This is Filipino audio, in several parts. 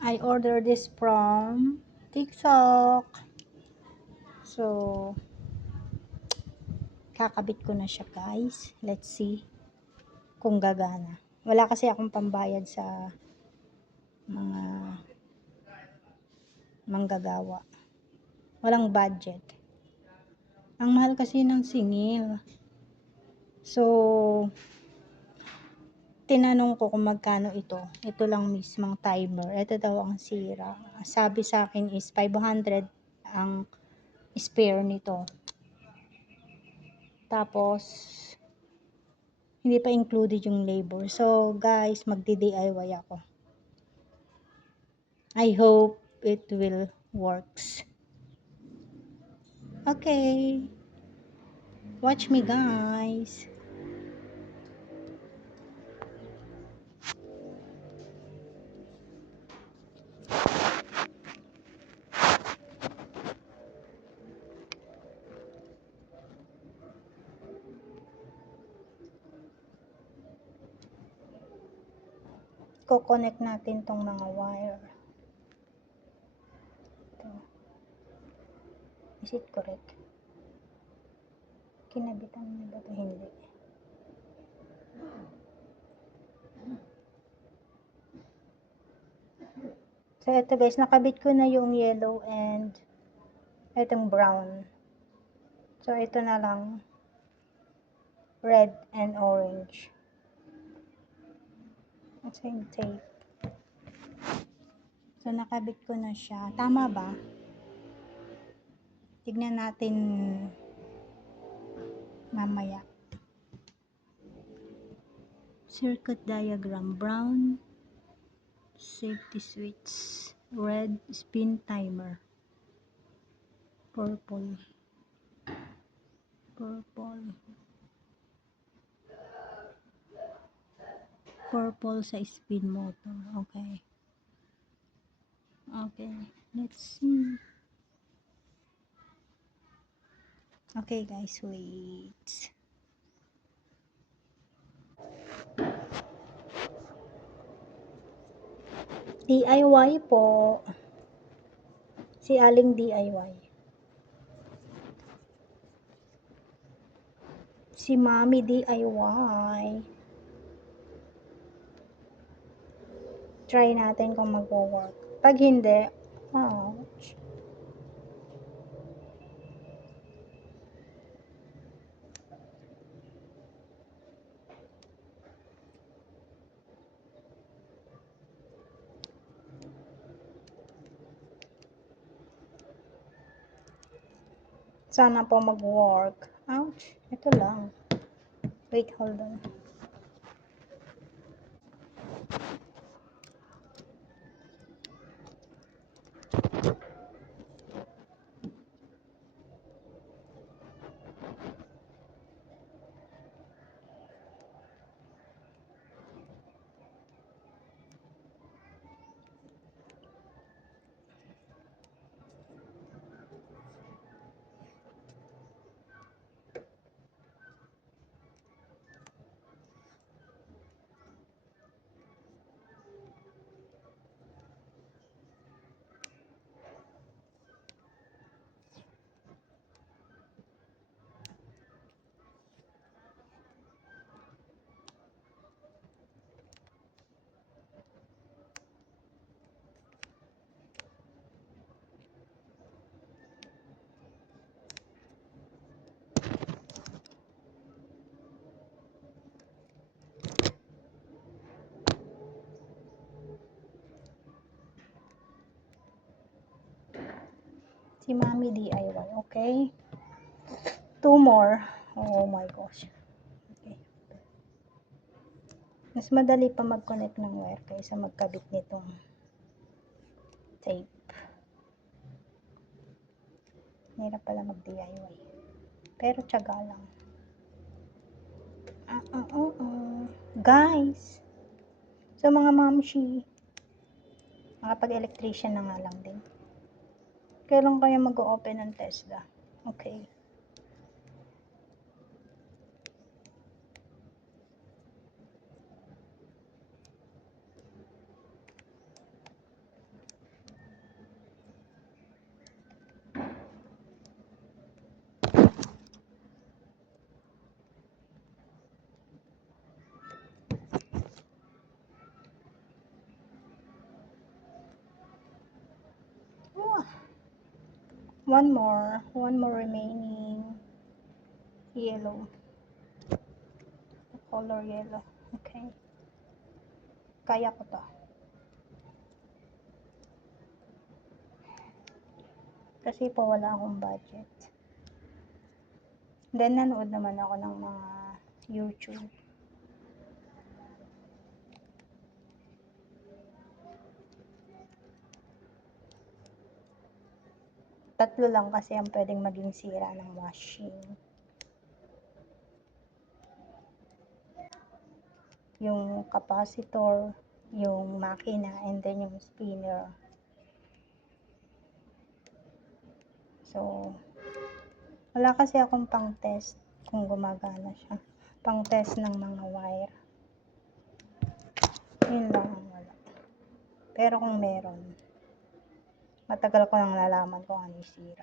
I ordered this from TikTok. So, kakabit ko na siya guys. Let's see kung gagana. Wala kasi akong pambayad sa mga manggagawa. Walang budget. Ang mahal kasi ng singil. So, tinanong ko kung magkano ito. Ito lang mismong timer. Ito daw ang sira. Sabi sa akin is 500 ang spare nito. Tapos, hindi pa included yung labor. So, guys, magdi-DIY ako. I hope it will works. Okay. Watch me, guys. Ko-connect natin tong mga wire. Ito. Is it correct? Kinabitan mo ba ito? Hindi. So, ito guys, nakabit ko na yung yellow and itong brown. So, ito na lang red and orange. At same tape. So, nakabit ko na siya. Tama ba? Tignan natin mamaya. Circuit diagram. Brown. Safety switch. Red. Spin timer. Purple. Purple. Purple sa spin motor. Okay. Okay. Let's see. Okay guys, wait. DIY po. Si Aling DIY. Si Mami DIY. Try natin kung mag-work. Pag hindi, ouch. Sana po mag-work. Ouch. Ito lang. Wait, hold on. Si Mami DIY. Okay. 2 more. Oh my gosh. Okay. Mas madali pa mag-connect ng wire kaysa magkabit nitong tape. Hirap pala mag-DIY. Pero tiyaga lang. Guys! So mga mamshi, makapag-electrician na nga lang din. Kailan kayo mag-open ng Tesla? Okay. One more remaining yellow. Color yellow. Okay. Kaya ko to. Kasi po wala akong budget. Then, nanood naman ako ng mga YouTube. Tatlo lang kasi ang pwedeng maging sira ng washing. Yung capacitor, yung makina, and then yung spinner. So, wala kasi akong pang-test kung gumagana siya. Pang-test ng mga wire. Yun lang ang wala. Pero kung meron, matagal ko nang lalaman kung ano yung sira.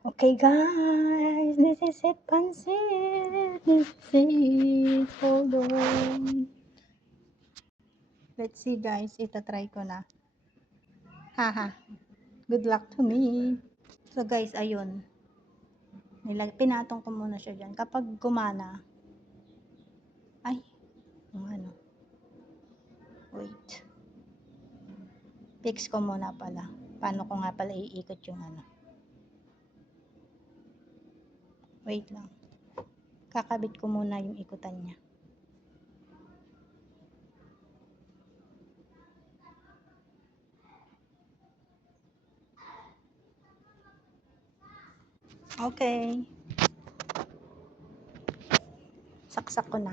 Okay guys, this is it, pansit. This is it. Hold on. Let's see guys, itatry ko na. Haha. Good luck to me. So guys, ayun. Pinatong ko muna siya dyan. Kapag gumana, ay, ano, wait. Fix ko muna pala. Paano ko nga pala iikot yung ano. Wait lang. Kakabit ko muna yung ikutan niya. Okay. Saksak ko na.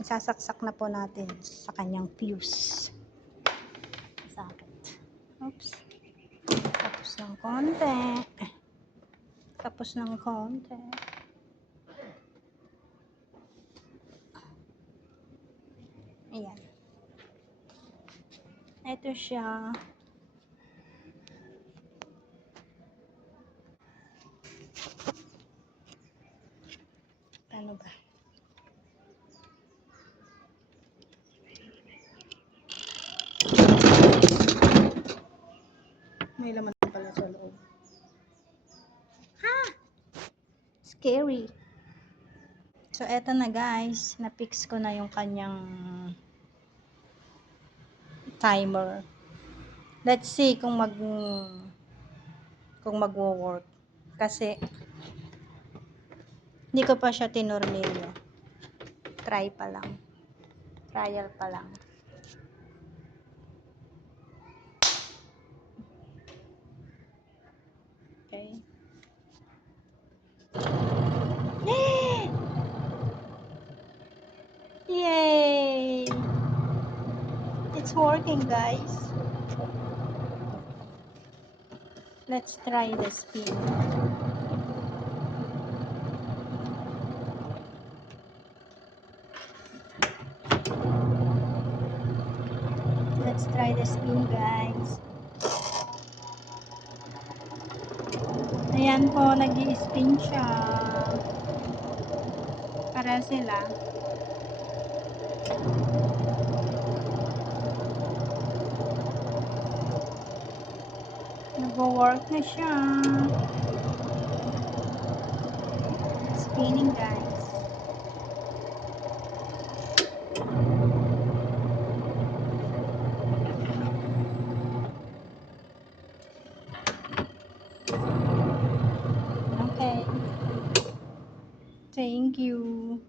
Isasaksak na po natin sa kanyang fuse. Sakit. Oops. Tapos ng konti. Tapos ng konti. Ayan. Ito siya. Ano ba? May laman pala sa loob. Ha! Scary. So, eto na guys. Na-fix ko na yung kanyang timer. Let's see kung magwo-work. Kasi, hindi ko pa siya tinornilyo. Try pa lang. Trial pa lang. Okay. Yay! It's working, guys. Let's try the spin. Let's try the spin, guys. Ayan po, nag-i-spin siya. Para sila. Nag-work na siya. Spinning, guys. Okay. Thank you.